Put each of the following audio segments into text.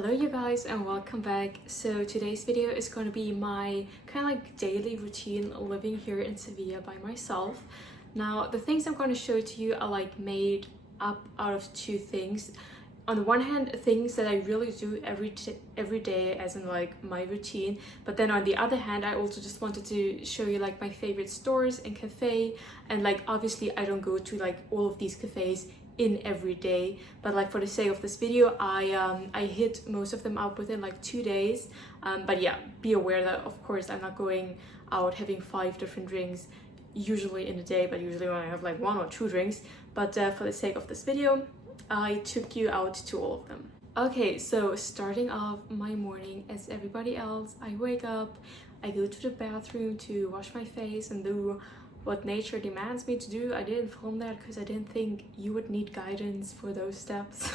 Hello you guys and welcome back. So today's video is going to be my kind of like daily routine living here in Sevilla by myself. Now the things I'm going to show to you are like made up out of two things. On the one hand, things that I really do every day as in like my routine, but then on the other hand I also just wanted to show you like my favorite stores and cafe. And like obviously I don't go to like all of these cafes in every day, but like for the sake of this video I hit most of them up within like 2 days, but yeah, be aware that of course I'm not going out having 5 different drinks usually in a day, but usually when I have like 1 or 2 drinks. But for the sake of this video I took you out to all of them. Okay, so starting off my morning as everybody else, I wake up, I go to the bathroom to wash my face and do what nature demands me to do. I didn't film that because I didn't think you would need guidance for those steps.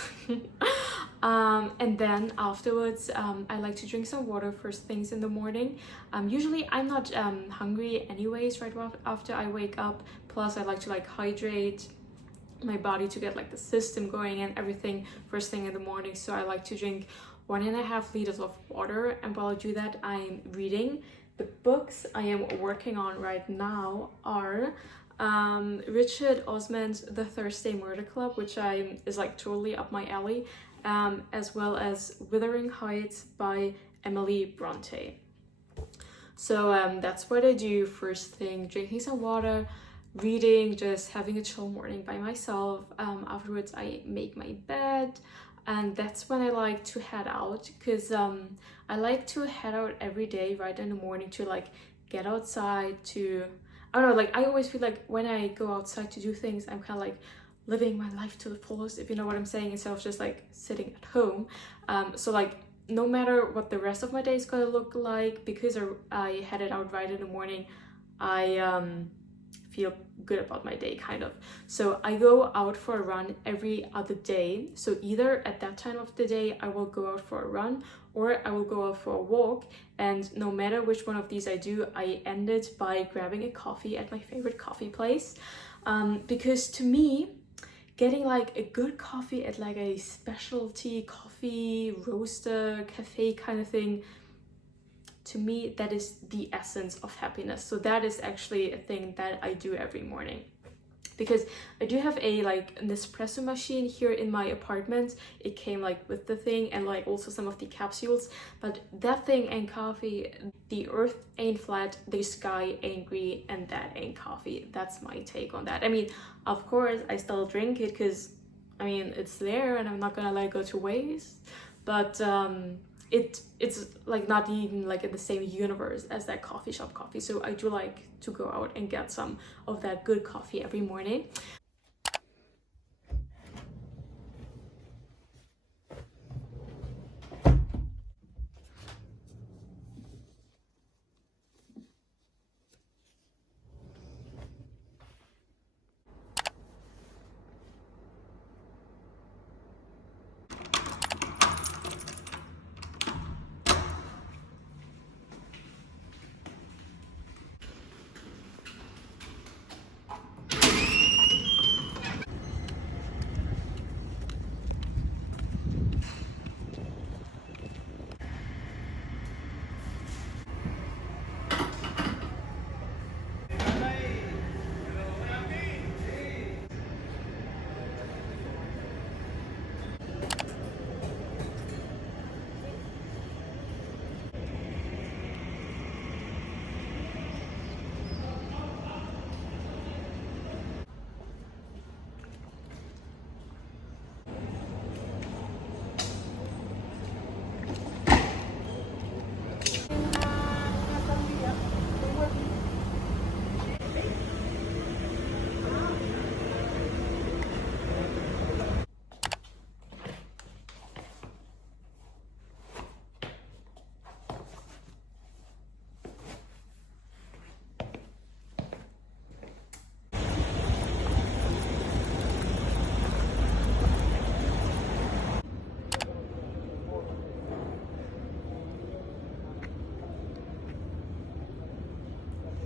And then afterwards I like to drink some water first things in the morning. Usually I'm not hungry anyways right after I wake up, plus I like to like hydrate my body to get like the system going and everything first thing in the morning. So I like to drink 1.5 liters of water, and while I do that I'm reading. The books I am working on right now are Richard Osman's The Thursday Murder Club, which is like totally up my alley, as well as Wuthering by Emily Bronte. So that's what I do first thing, drinking some water, reading, just having a chill morning by myself. Afterwards I make my bed, and that's when I like to head out, because I like to head out every day right in the morning to like get outside to, I don't know, like I always feel like when I go outside to do things I'm kind of like living my life to the fullest, if you know what I'm saying, instead of just like sitting at home. So like no matter what the rest of my day is gonna look like, because I headed out right in the morning, I feel good about my day kind of. So I go out for a run every other day. So either at that time of the day I will go out for a run or I will go out for a walk, and no matter which one of these I do, I end it by grabbing a coffee at my favorite coffee place, because to me getting like a good coffee at like a specialty coffee roaster cafe kind of thing, to me that is the essence of happiness. So that is actually a thing that I do every morning, because I do have a like an espresso machine here in my apartment. It came like with the thing and like also some of the capsules, but that thing ain't coffee. The earth ain't flat, the sky ain't green, and that ain't coffee. That's my take on that. I mean, of course I still drink it because I mean it's there and I'm not gonna let it go to waste, but it's like not even like in the same universe as that coffee shop coffee. So I do like to go out and get some of that good coffee every morning.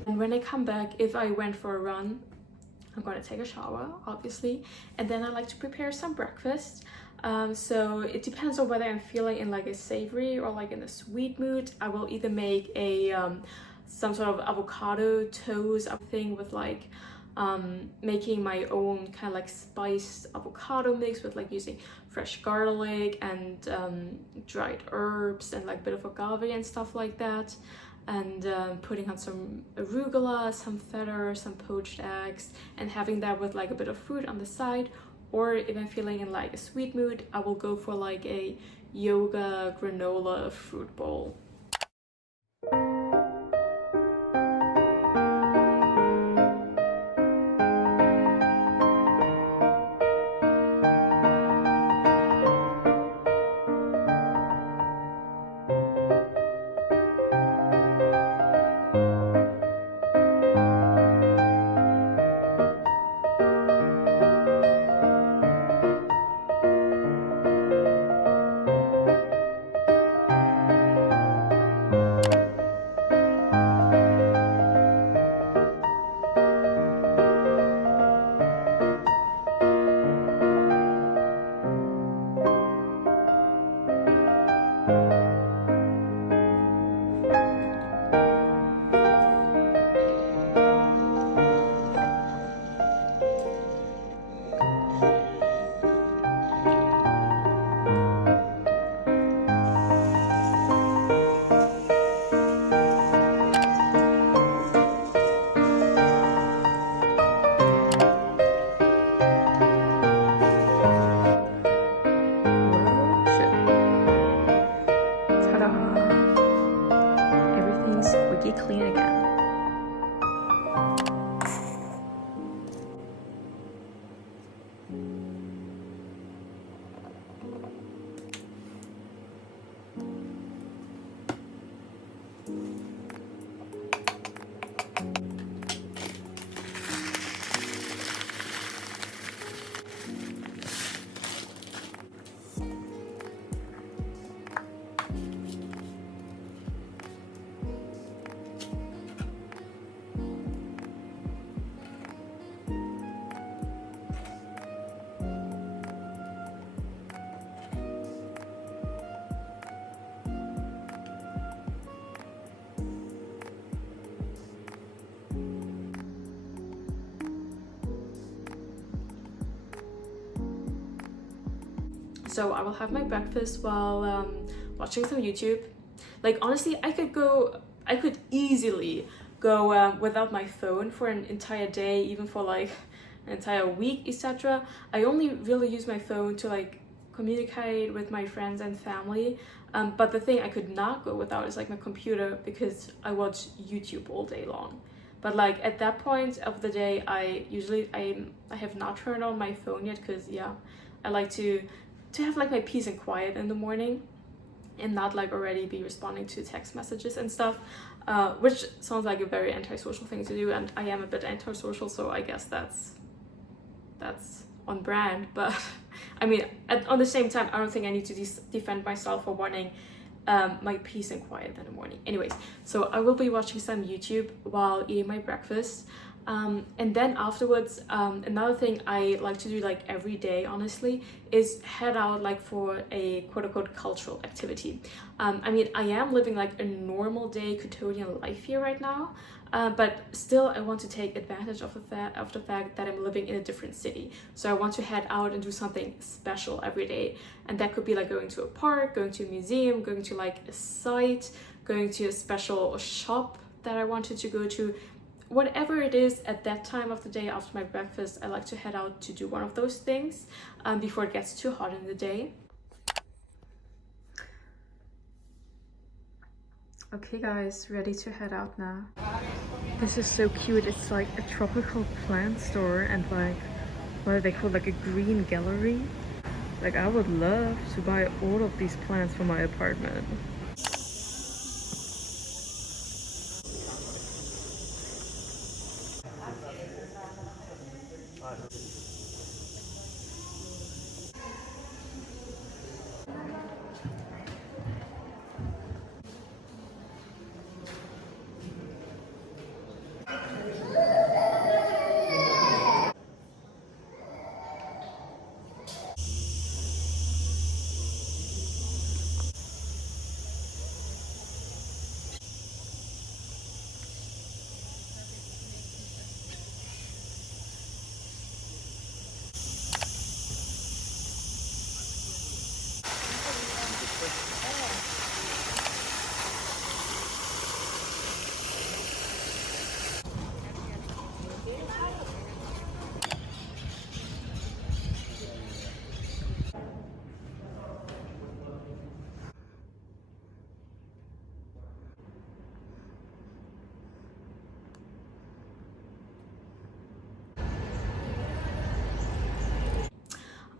And when I come back, if I went for a run, I'm gonna take a shower, obviously, and then I like to prepare some breakfast. So it depends on whether I'm feeling in like a savory or like in a sweet mood. I will either make a some sort of avocado toast thing with like making my own kind of like spiced avocado mix with like using fresh garlic and dried herbs and like a bit of agave and stuff like that, and putting on some arugula, some feta, some poached eggs, and having that with like a bit of fruit on the side. Or if I'm feeling in like a sweet mood, I will go for like a yoga granola fruit bowl. Clean again. So I will have my breakfast while watching some YouTube. Like honestly, I could easily go without my phone for an entire day, even for like an entire week, etc. I only really use my phone to like communicate with my friends and family. But the thing I could not go without is like my computer, because I watch YouTube all day long. But like at that point of the day, I have not turned on my phone yet, because yeah, I like to have like my peace and quiet in the morning and not like already be responding to text messages and stuff, which sounds like a very antisocial thing to do, and I am a bit antisocial, so I guess that's on brand. But I mean, on the same time, I don't think I need to defend myself for wanting my peace and quiet in the morning. Anyways, so I will be watching some YouTube while eating my breakfast. And then afterwards, another thing I like to do like every day, honestly, is head out like for a quote-unquote cultural activity. I mean, I am living like a normal day quotidian life here right now, but still I want to take advantage of the fact that I'm living in a different city. So I want to head out and do something special every day, and that could be like going to a park, going to a museum, going to like a site, going to a special shop that I wanted to go to. Whatever it is at that time of the day after my breakfast, I like to head out to do one of those things before it gets too hot in the day. Okay guys, ready to head out now. This is so cute. It's like a tropical plant store and like, what are they called, like a green gallery. Like I would love to buy all of these plants for my apartment.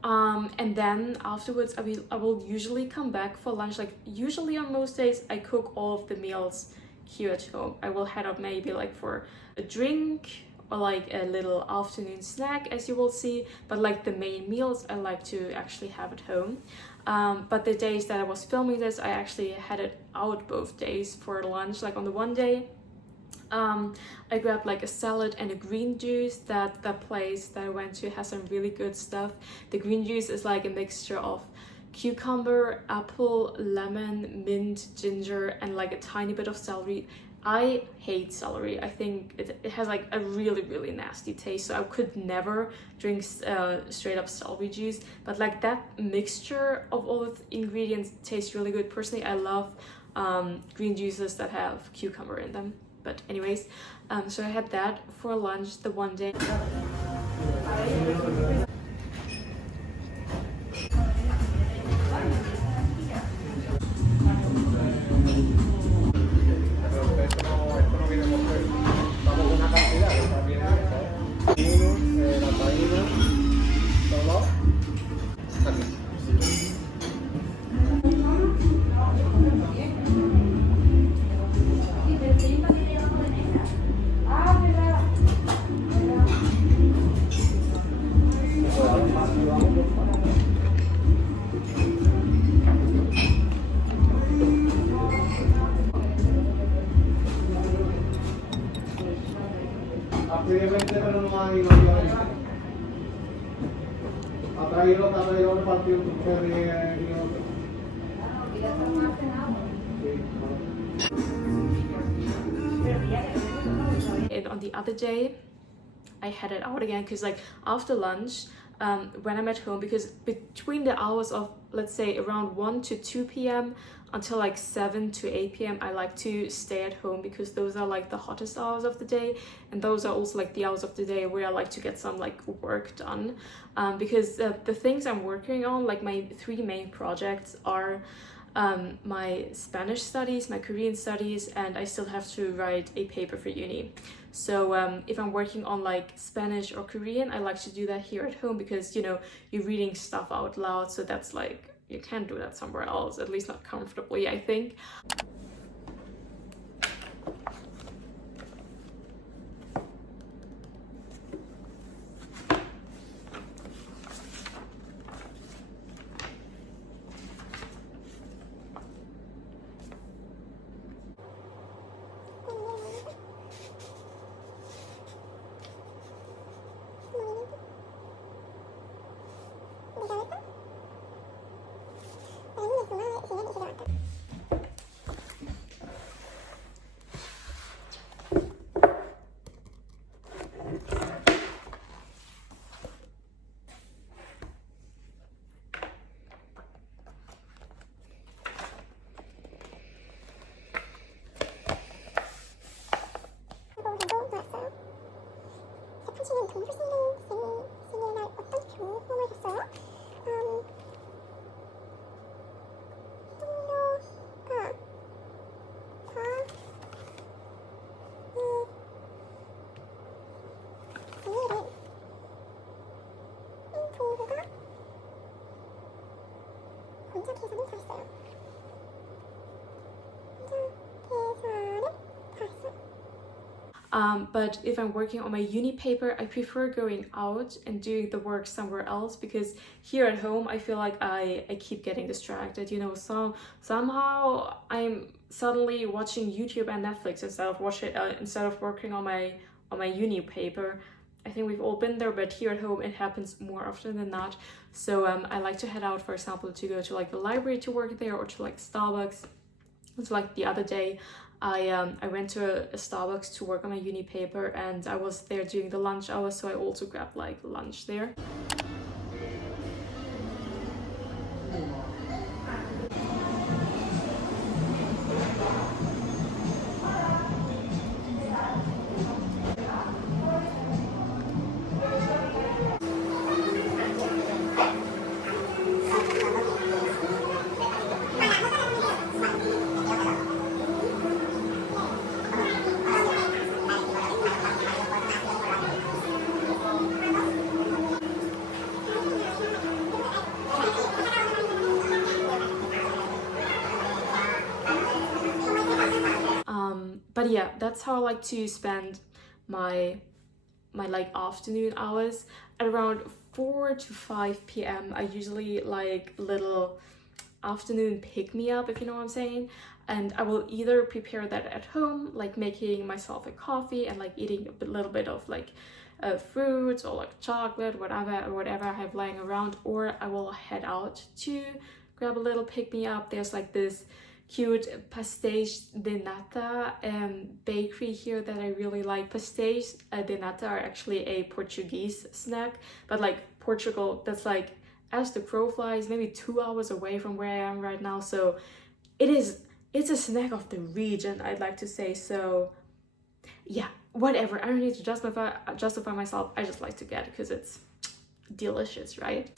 And then afterwards I will usually come back for lunch. Like usually on most days I cook all of the meals here at home. I will head out maybe like for a drink or like a little afternoon snack, as you will see, but like the main meals I like to actually have at home. But the days that I was filming this, I actually had it out both days for lunch. Like on the one day I grabbed like a salad and a green juice. That place that I went to has some really good stuff. The green juice is like a mixture of cucumber, apple, lemon, mint, ginger, and like a tiny bit of celery. I hate celery. I think it has like a really nasty taste, so I could never drink straight up celery juice, but like that mixture of all the ingredients tastes really good. Personally, I love green juices that have cucumber in them. But anyways, so I had that for lunch the one day. And on the other day I had it out again, because like after lunch when I'm at home, because between the hours of, let's say, around 1 to 2 p.m. until like 7 to 8 p.m. I like to stay at home, because those are like the hottest hours of the day, and those are also like the hours of the day where I like to get some like work done, because the things I'm working on, like my 3 main projects are my Spanish studies, my Korean studies, and I still have to write a paper for uni. So if I'm working on like Spanish or Korean, I like to do that here at home, because you know, you're reading stuff out loud, so that's like, you can't do that somewhere else, at least not comfortably, I think. But if I'm working on my uni paper, I prefer going out and doing the work somewhere else, because here at home I feel like I keep getting distracted, you know. So somehow I'm suddenly watching YouTube and Netflix instead of working on my uni paper. I think we've all been there, but here at home it happens more often than not. So I like to head out, for example, to go to like the library to work there, or to like Starbucks. It's like the other day I went to a Starbucks to work on my uni paper, and I was there during the lunch hour, so I also grabbed like lunch there. But yeah, that's how I like to spend my like afternoon hours. At around 4 to 5 p.m. I usually like little afternoon pick-me-up, if you know what I'm saying. And I will either prepare that at home, like making myself a coffee and like eating a little bit of like fruits or like chocolate, whatever I have lying around, or I will head out to grab a little pick-me-up. There's like this cute pastéis de nata bakery here that I really like. Pastéis de nata are actually a Portuguese snack, but like Portugal, that's like, as the crow flies, maybe 2 hours away from where I am right now. So it's a snack of the region, I'd like to say. So yeah, whatever, I don't need to justify myself. I just like to get it because it's delicious, right?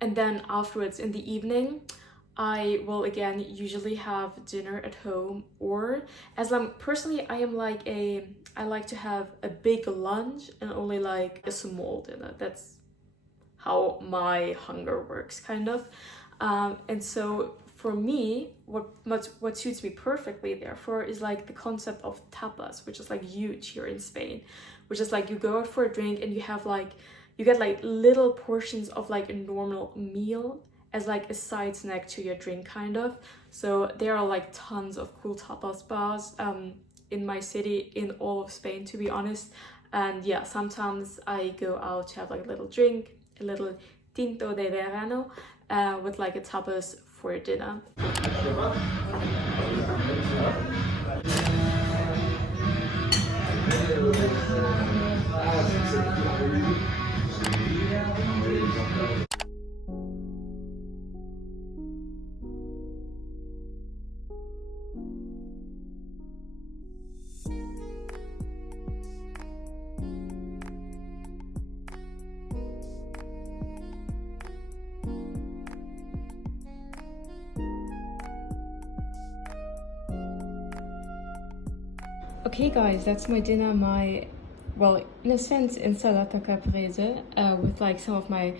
And then afterwards in the evening, I will again usually have dinner at home, or as I'm personally, I like to have a big lunch and only like a small dinner. That's how my hunger works, kind of. And so for me, what suits me perfectly therefore is like the concept of tapas, which is like huge here in Spain, which is like you go out for a drink and you have like, you get like little portions of like a normal meal as like a side snack to your drink, kind of. So there are like tons of cool tapas bars in my city, in all of Spain, to be honest. And yeah, sometimes I go out to have like a little drink, a little tinto de verano, with like a tapas for dinner. Okay guys, that's my dinner, well, in a sense, insalata caprese, with like some of my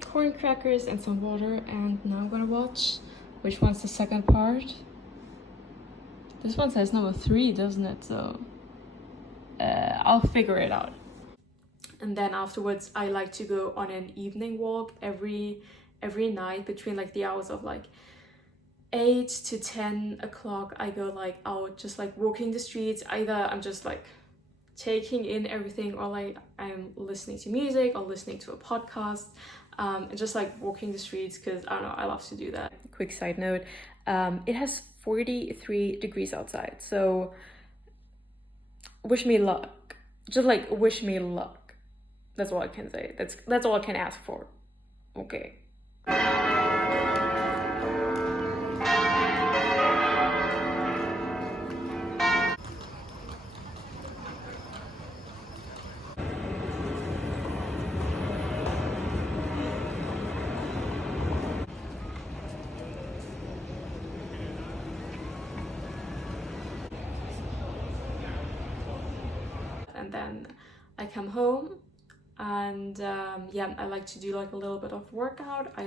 corn crackers and some water. And now I'm gonna watch, which one's the second part? This one says number 3, doesn't it? So I'll figure it out. And then afterwards, I like to go on an evening walk every night between like the hours of like 8 to 10 o'clock. I go like out, just like walking the streets. Either I'm just like taking in everything, or like I'm listening to music or listening to a podcast, and just like walking the streets, because I don't know, I love to do that. Quick side note, it has 43 degrees outside, so wish me luck. Just like wish me luck. That's all I can say. That's all I can ask for. Okay. and then I come home, and yeah, I like to do like a little bit of workout. I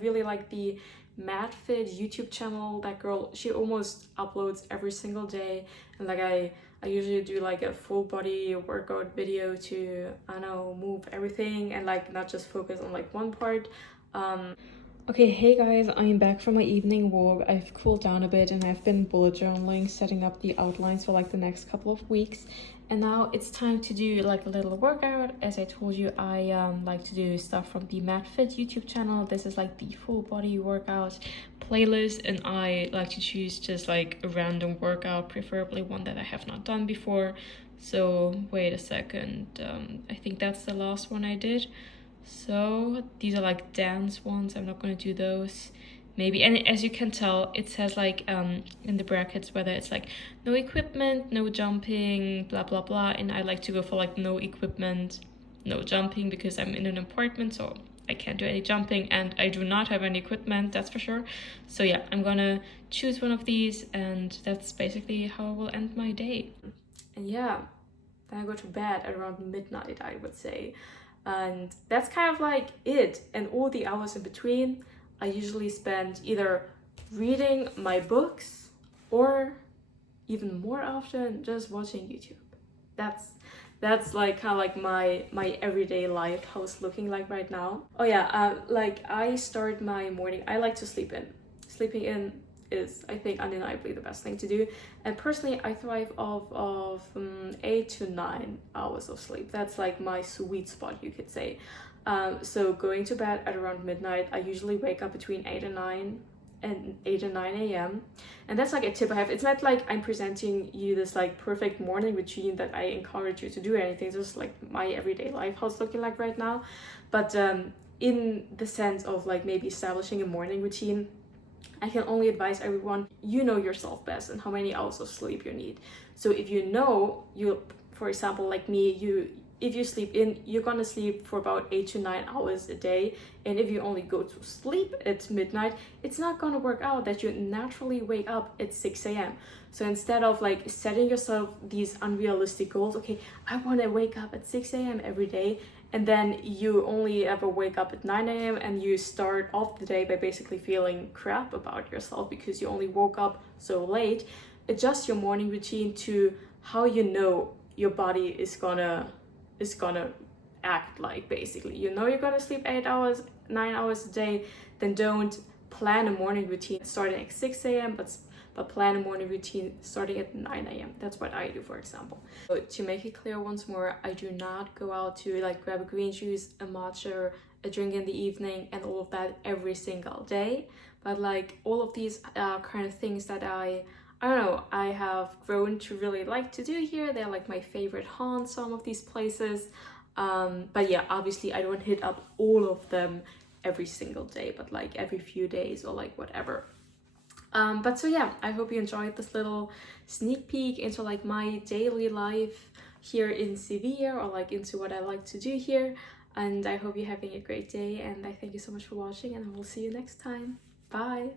really like the MadFit YouTube channel. That girl, she almost uploads every single day, and like I usually do like a full body workout video to, I don't know, move everything and like not just focus on like one part. Okay, hey guys, I'm back from my evening walk. I've cooled down a bit and I've been bullet journaling, setting up the outlines for like the next couple of weeks. And now it's time to do like a little workout. As I told you, I like to do stuff from the MadFit YouTube channel. This is like the full body workout playlist, and I like to choose just like a random workout, preferably one that I have not done before. So wait a second, I think that's the last one I did. So these are like dance ones. I'm not going to do those maybe. And as you can tell, it says like in the brackets whether it's like no equipment, no jumping, blah blah blah, and I like to go for like no equipment, no jumping, because I'm in an apartment, so I can't do any jumping and I do not have any equipment, that's for sure. So yeah, I'm gonna choose one of these, and that's basically how I will end my day. And yeah, then I go to bed at around midnight, I would say. And that's kind of like it. And all the hours in between, I usually spend either reading my books or even more often just watching YouTube. That's like kind of like my everyday life, how it's looking like right now. Oh yeah, like I start my morning, I like to sleep in. Sleeping in is, I think, undeniably the best thing to do. And personally, I thrive off of 8 to 9 hours of sleep. That's like my sweet spot, you could say. So going to bed at around midnight, I usually wake up between 8 and 9 a.m. And that's like a tip I have. It's not like I'm presenting you this like perfect morning routine that I encourage you to do or anything. It's just like my everyday life, how it's looking like right now. But in the sense of like maybe establishing a morning routine, I can only advise everyone, you know yourself best and how many hours of sleep you need. So if you know, for example, like me, if you sleep in, you're gonna sleep for about 8 to 9 hours a day. And if you only go to sleep at midnight, it's not gonna work out that you naturally wake up at 6 a.m. So instead of like setting yourself these unrealistic goals, okay, I wanna wake up at 6 a.m. every day, and then you only ever wake up at 9 a.m. and you start off the day by basically feeling crap about yourself because you only woke up so late. Adjust your morning routine to how you know your body is gonna act like, basically. You know you're gonna sleep 8 hours, 9 hours a day, then don't plan a morning routine starting at 6 a.m. but plan a morning routine starting at 9 a.m. That's what I do, for example. So to make it clear once more, I do not go out to like grab a green juice, a matcha, a drink in the evening, and all of that every single day. But like all of these kind of things that I don't know, I have grown to really like to do here. They're like my favorite haunts, some of these places. But yeah, obviously I don't hit up all of them every single day, but like every few days or like whatever. But so yeah, I hope you enjoyed this little sneak peek into like my daily life here in Sevilla, or like into what I like to do here. And I hope you're having a great day, and I thank you so much for watching, and I will see you next time. Bye!